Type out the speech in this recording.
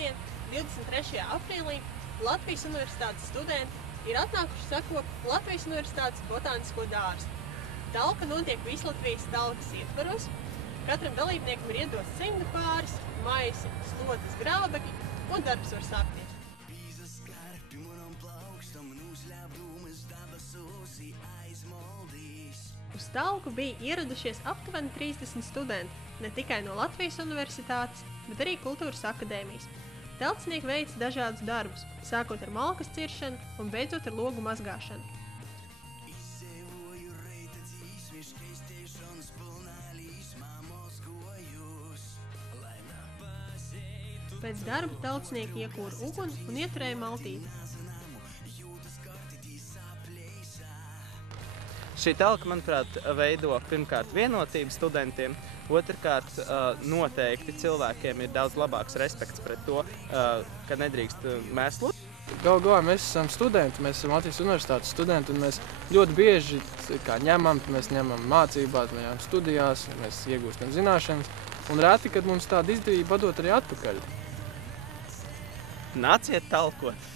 svētdien, 23. aprīlī, Latvijas Universitātes studenti ir atnākuši sakot Latvijas Universitātes botānisko dārzu. Talka notiek Vislatvijas talkas ietvaros. Katram dalībniekam ir iedots cimdu pāris, maisi, slotas grābekļi un darbs var sākties. Uz talku bija ieradušies aptuveni 30 studenti, ne tikai no Latvijas Universitātes, bet arī Kultūras akadēmijas. Telcinieki veica dažādus darbus, sākot ar malkas ciršanu un beidzot ar logu mazgāšanu. Pēc darba telcinieki iekūra uguni un ieturēja maltīti. Šī telka, manuprāt, veido pirmkārt vienotību studentiem, otrkārt noteikti cilvēkiem ir daudz labāks respekts pret to, ka nedrīkst mēslu. Galu galā mēs esam studenti, mēs esam Latvijas Universitātes studenti un mēs ļoti bieži mēs ņemam mācībās, mēs ņemam studijās, mēs iegūstam zināšanas un reti, kad mums tāda izdevība dot arī atpakaļ. Nāciet talkot!